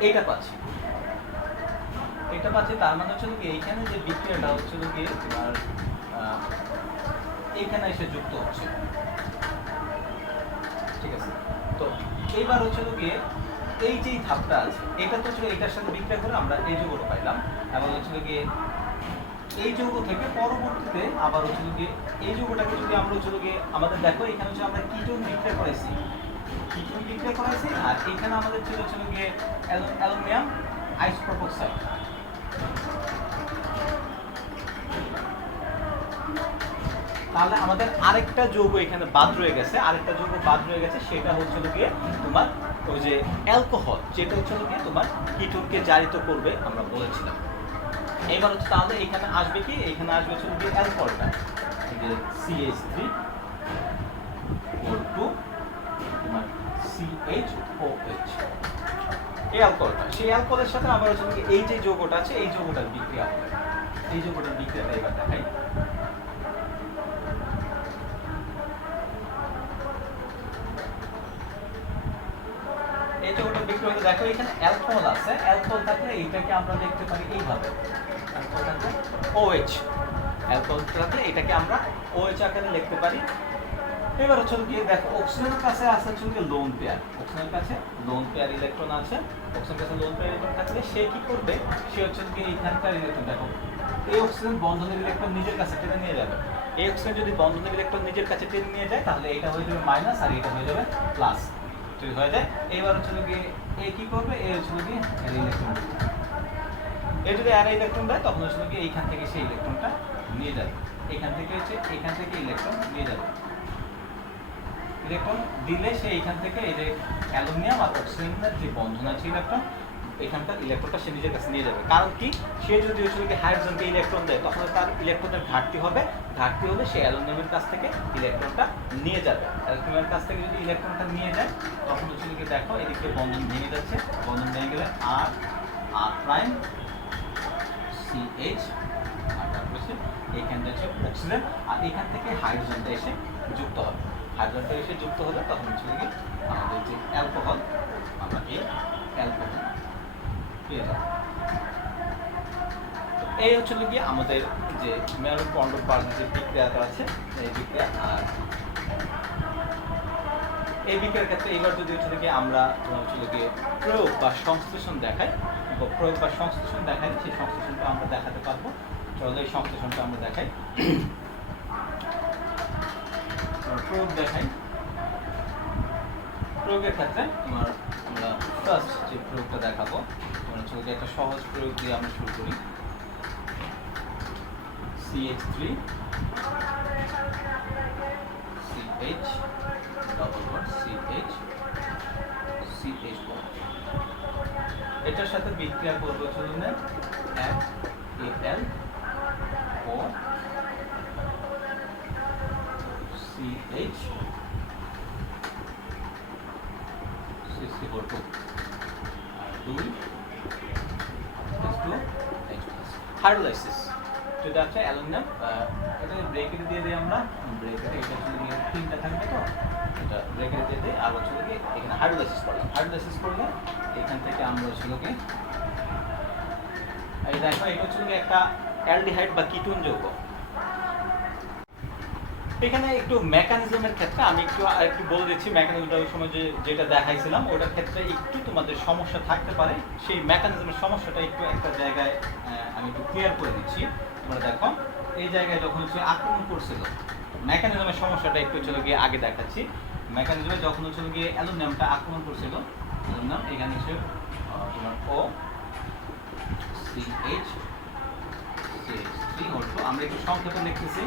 এইটা পাচ্ছি তার মানে হচ্ছে কি এইখানে যে বিক্রিয়াটা হচ্ছে কি তোমার এইখানে এসে যুক্ত হচ্ছে, ঠিক আছে। তো এইবার হচ্ছে গিয়ে এই যে ধাপটা আছে এটা তো হচ্ছে এটার সাথে বিক্রিয়া করে আমরা এই যৌগটা পাইলাম, এবং হচ্ছে গিয়ে এই যৌগ থেকে পরবর্তীতে আবার হচ্ছে গিয়ে এই যৌগটাকে যদি আমরা হচ্ছে গিয়ে আমাদের দেখো এখানে হচ্ছে আমরা কিটোন বিক্রিয়া করেছি আর এখানে আমাদের ছিল হচ্ছে গিয়ে অ্যালুমিনিয়াম আইসোপ্রোপাইড। তাহলে আমাদের আরেকটা যৌগ এখানে বাদ রয়ে গেছে, সেটা হচ্ছে গিয়ে তোমার ওই যে অ্যালকোহল, যেটা হচ্ছে গিয়ে তোমার কিটোনকে জারিত করবে আমরা বলেছিলাম। এবার হচ্ছে তাহলে এখানে আসবে কি, এখানে আসবে হচ্ছে গিয়ে অ্যালকোহলটা, যে CH3O2 তোমার CHOH, এই অ্যালকোহলটা, সেই অ্যালকোহলের সাথে আবার হচ্ছে এই যে যৌগটা আছে এই যৌগটার বিক্রিয়া হবে। এই যৌগটার বিক্রিয়াটা এবার দেখাই। এই যৌগটার বিক্রিয়া হলে দেখো এখানে অ্যালকোহল আছে, অ্যালকোহল থাকলে এইটাকে আমরা লিখতে পারি এইভাবে, অ্যালকোহল থাকলে OH, অ্যালকোহল থাকলে এটাকে আমরা OH আকারে লিখতে পারি। এবার হচ্ছে কি দেখো অক্সিজেনের কাছে আছে হচ্ছে কি লোন পেয়ার, অক্সিজেনের কাছে লোন পেয়ার ইলেকট্রন আছে, অক্সিজেনের কাছে লোন পেয়ার ইলেকট্রন থাকলে সে কি করবে, সে হচ্ছে কি এইখানকার ইলেকট্রন দেখো এই অক্সিজেন বন্ধনের ইলেকট্রন নিজের কাছে টেনে নিয়ে যাবে। এই অক্সিজেন যদি বন্ধনের ইলেকট্রন নিজের কাছে টেনে নিয়ে যায় তাহলে এটা হয়ে যাবে মাইনাস আর এটা হয়ে যাবে প্লাস, ঠিক হয়ে যায়। এইবার হচ্ছে কি এ কি করবে, এ হচ্ছে কি এর ইলেকট্রন, এ যদি আর ইলেকট্রন দেয় তখন হচ্ছে কি এইখান থেকে সেই ইলেকট্রনটা নিয়ে যাবে, এখান থেকে ইলেকট্রন নিয়ে যাবে। ইলেকট্রন দিলে সে এইখান থেকে এই যে অ্যালুমিনিয়াম আর অক্সিজেনের যে বন্ধন আছে ইলেকট্রন, এখানকার ইলেকট্রনটা সে নিজের কাছে নিয়ে যাবে। কারণ কি, সে যদি হচ্ছে হাইড্রোজেনকে ইলেকট্রন দেয় তখন তার ইলেকট্রনের ঘাটতি হলে সে অ্যালুমিনিয়ামের কাছ থেকে ইলেকট্রনটা নিয়ে যাবে। অ্যালুমিনিয়ামের কাছ থেকে যদি ইলেকট্রনটা নিয়ে যায় তখন হচ্ছে দেখো এদিকে বন্ধন ভেঙে যাচ্ছে, বন্ধন ভেঙে গেলে আর প্রাইম CH আর তারপর হচ্ছে এইখানটা হচ্ছে অক্সিজেন আর এখান থেকে হাইড্রোজেনটা এসে যুক্ত হবে। হাইড্রোজেনটা এসে যুক্ত হলে তখন হচ্ছে আমাদের যে অ্যালকোহল, আমরা এই অ্যালকোহল পেয়ে যাব। এই হচ্ছে গিয়ে আমাদের যে মেরুন পন্ডপার যে বিক্রিয়াটা আছে এই বিক্রিয়া। আর এই বিক্রিয়ার ক্ষেত্রে এবার যদি হচ্ছে গিয়ে আমরা হচ্ছে গিয়ে প্রয়োগ বা সংশ্লেষণ দেখাই, সেই সংশ্লেষণটা আমরা দেখাতে পারবো। চলো এই সংশ্লেষণটা আমরা দেখাই, প্রয়োগ দেখাই। প্রয়োগের ক্ষেত্রে আমরা ফার্স্ট যে প্রয়োগটা দেখাবো হচ্ছে একটা সহজ প্রয়োগ দিয়ে আমরা শুরু করি। CH3 CH double bond CH CH bond, এটার সাথে বিক্রিয়া করবো চলুন FAL ও CH CH4 আর 2 H2 হাইড্রোলাইসিস। যেটা আছে অ্যালুমিনিয়াম, এটা ব্রেকেট দিয়ে দিই আমরা, ব্রেকেট এটা হচ্ছে তিনটা থাকবে, তো এটা ব্রেকেট দিয়ে দিই। আর হচ্ছে কি এখানে হাইড্রোলাইসিস করলে এখান থেকে আমরা হচ্ছে কি এই দেখো এটা হচ্ছে একটা অ্যালডিহাইড বা কিটোন যৌগ। এখানে একটু মেকানিজমের ক্ষেত্রে আমি একটু বলে দিচ্ছি। মেকানিজমটা ওই সময় যেটা দেখাইছিলাম ওটার ক্ষেত্রে একটু তোমাদের সমস্যা থাকতে পারে। সেই মেকানিজমের সমস্যাটা একটু একটা জায়গায় আমি একটু ক্লিয়ার করে দিচ্ছি। তোমরা দেখো এই জায়গায় যখন হচ্ছে আক্রমণ করছিল, মেকানিজমের সমস্যাটা একটু চলে গিয়ে আগে দেখাচ্ছি। মেকানিজমে যখন চলে গিয়ে অ্যালুমিনিয়ামটা আক্রমণ করছিল, অ্যালুমিনিয়াম এখানে হচ্ছে তোমার ও CH CH3 হলো, আমরা একটু সংক্ষেপে লিখতেছি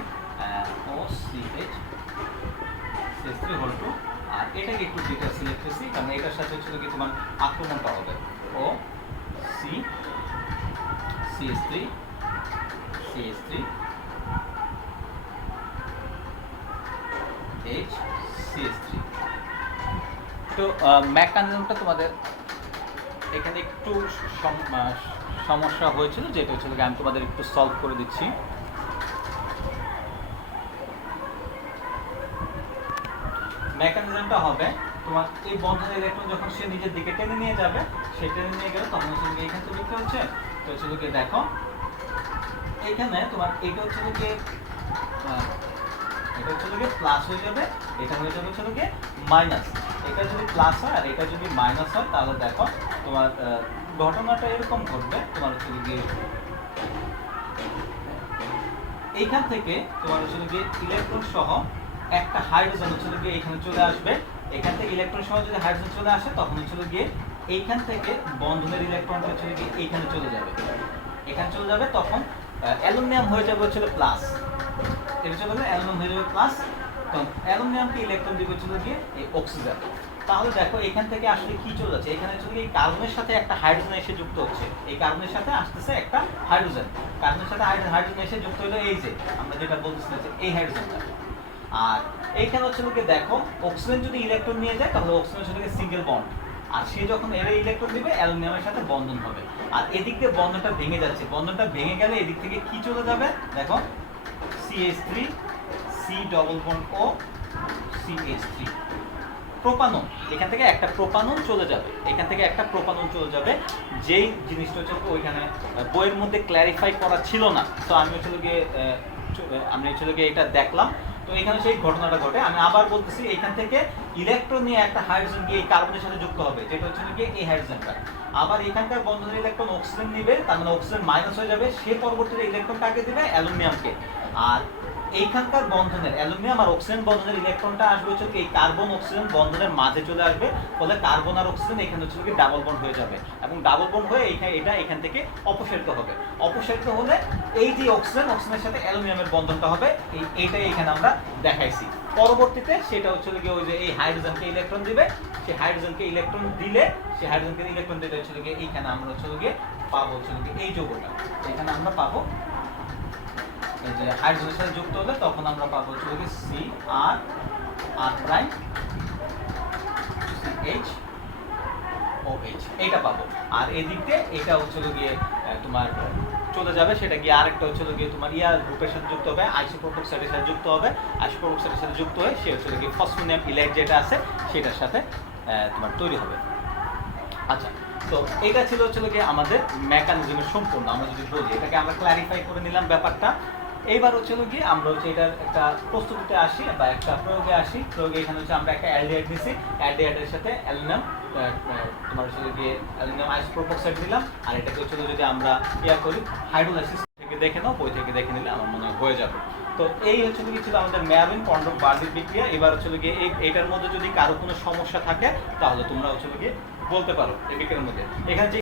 ও CH CH3 হলো। আর এটাকে একটু ডিটেইলসে লিখতেছি কারণ এটার সাথে হচ্ছে কি তোমার আক্রমণটা হবে ও CH3 CH3 H CH3। তো মেকানিজমটা তোমাদের এখানে একটু সমস্যা হয়েছিল, যেটা হচ্ছে আমি তোমাদের একটু সলভ করে দিচ্ছি। মেকানিজমটা হবে তোমার এই বন্ধনের ইলেকট্রন যখন সে নিজের দিকে টেনে নিয়ে যাবে, সে টেনে নিয়ে গেলে তখন হচ্ছে এখান থেকে দেখতে হচ্ছে। তো হচ্ছে গিয়ে দেখো এখানে তোমার এটা হচ্ছে গিয়ে এটা হচ্ছে গিয়ে প্লাস হয়ে যাবে, এটা হয়ে যাবে হচ্ছে গিয়ে মাইনাস। এটা যদি প্লাস হয় আর এটা যদি মাইনাস হয় তাহলে দেখো তোমার ঘটনাটা এরকম ঘটবে। তোমার হচ্ছে গিয়ে এইখান থেকে তোমার হচ্ছে গিয়ে ইলেকট্রন সহ একটা হাইড্রোজেন হচ্ছে গিয়ে এখানে চলে আসবে। এখান থেকে ইলেকট্রন সহ যদি হাইড্রোজেন চলে আসে তখন হচ্ছে গিয়ে এইখান থেকে বন্ধনের ইলেকট্রনটা হচ্ছে গিয়ে এইখানে চলে যাবে, এখানে চলে যাবে। তখন অ্যালুমিনিয়াম হয়ে যাবে হচ্ছে প্লাস, এটা চলে গেলে অ্যালুমিনিয়াম হয়ে যাবে প্লাস। তখন অ্যালুমিনিয়ামকে ইলেকট্রন দিবে হচ্ছে গিয়ে এই অক্সিজেন। তাহলে দেখো এখান থেকে আসলে কি চলে যাচ্ছে, এখানে চলে গিয়ে এই কার্বনের সাথে একটা হাইড্রোজেন এসে যুক্ত হচ্ছে, এই কার্বনের সাথে আসতেছে একটা হাইড্রোজেন, কার্বনের সাথে হাইড্রোজেন এসে যুক্ত হলো এই যে আমরা যেটা বলতেছিলাম যে এই হাইড্রোজেনটা। আর এইখানে হচ্ছে লোকে দেখো অক্সিজেন যদি ইলেকট্রন নিয়ে যায় তাহলে অক্সিজেন হচ্ছে সিঙ্গেল বন্ড, আর সে যখন এর ইলেকট্রন দিবে অ্যালুমিনিয়ামের সাথে বন্ধন হবে। আর এদিক দিয়ে বন্ধনটা ভেঙে যাচ্ছে, বন্ধনটা ভেঙে গেলে এদিক থেকে কি চলে যাবে দেখো CH3 C double bond O CH3 propanone, এখান থেকে একটা প্রোপানন চলে যাবে, এখান থেকে একটা প্রোপানন চলে যাবে। যেই জিনিসটা হচ্ছে ওইখানে বইয়ের মধ্যে ক্ল্যারিফাই করা ছিল না, তো আমি হচ্ছে গিয়ে এটা দেখলাম। তো এখানে সেই ঘটনাটা ঘটে। আমি আবার বলতেছি এখান থেকে ইলেকট্রন নিয়ে একটা হাইড্রোজেন গিয়ে এই কার্বনের সাথে যুক্ত হবে, যেটা হচ্ছে গিয়ে এই হাইড্রোজেনটা। আবার এখানকার বন্ধনের ইলেকট্রন অক্সিজেন নিবে, তার মানে অক্সিজেন মাইনাস হয়ে যাবে, সে পরবর্তীতে ইলেকট্রন কাকে দিবে অ্যালুমিনিয়ামকে। আর এইখানকার বন্ধনের অ্যালুমিনিয়াম আর অক্সিজেন বন্ধনের ইলেকট্রনটা আসবে হচ্ছে এই কার্বন অক্সিজেন বন্ধনের মাঝে চলে আসবে, ফলে কার্বন আর অক্সিজেন এখানে হচ্ছে কি ডাবল বন্ড হয়ে যাবে, এবং ডাবল বন্ড হয়ে এটা এখান থেকে অপসারিত হবে। অপসারিত হলে এই যে অক্সিজেনের সাথে অ্যালুমিনিয়ামের বন্ধনটা হবে, এইটাই এখানে আমরা দেখাইছি। পরবর্তীতে সেটা হচ্ছে গিয়ে ওই যে এই হাইড্রোজেনকে ইলেকট্রন দিবে, সেই হাইড্রোজেনকে ইলেকট্রন দিলে হচ্ছে গিয়ে এইখানে আমরা হচ্ছে গিয়ে পাবো হচ্ছে গিয়ে এই যৌগটা, এখানে আমরা পাবো এই যে হাইড্রোজেনের সাথে যুক্ত হলে তখন আমরা পাবো হচ্ছে গিয়ে CR প্রাইম CH OH এইটা পাবো। আর এদিক দিয়ে এটা হচ্ছে গিয়ে তোমার চলে যাবে, সেটা গিয়ে আরেকটা হচ্ছে গিয়ে তোমার গ্রুপের সাথে যুক্ত হবে, আইসোপ্রোপাক্সাইডের সাথে যুক্ত হবে, আইসোপ্রোপাক্সাইডের সাথে যুক্ত হয়ে সে হচ্ছে গিয়ে ফসফোনিয়াম ইলাইট যেটা আছে সেটার সাথে তোমার তৈরি হবে। আচ্ছা, তো এটা ছিল হচ্ছে গিয়ে আমাদের মেকানিজমের সম্পূর্ণ। আমরা যদি বলি এটাকে আমরা ক্ল্যারিফাই করে নিলাম ব্যাপারটা। এইবার হচ্ছে গিয়ে আমরা হচ্ছে এটার একটা প্রস্তুতিতে আসি বা একটা প্রয়োগে আসি। প্রয়োগে এখানে হচ্ছে আমরা একটা অ্যালডিহাইড নিছি, অ্যালডিহাইডের সাথে অ্যালুমিনিয়াম তোমার হচ্ছে গিয়ে অ্যালুমিনিয়াম আইসোপ্রোপাক্সাইড দিলাম। আর এটাকে হচ্ছে যদি আমরা করি হাইড্রোলাইসিস থেকে দেখে নাও, বই থেকে দেখে নিলে আমার মনে হয়ে যাবে। তো এই হচ্ছে কি ছিল আমাদের ম্যাবিন কন্ডম বার্জিক বিক্রিয়া। এবার হচ্ছে গিয়ে এইটার মধ্যে যদি কারো কোনো সমস্যা থাকে তাহলে তোমরা হচ্ছে গিয়ে বলতে পারো এই বিক্রিয়ার মধ্যে। এখানে যে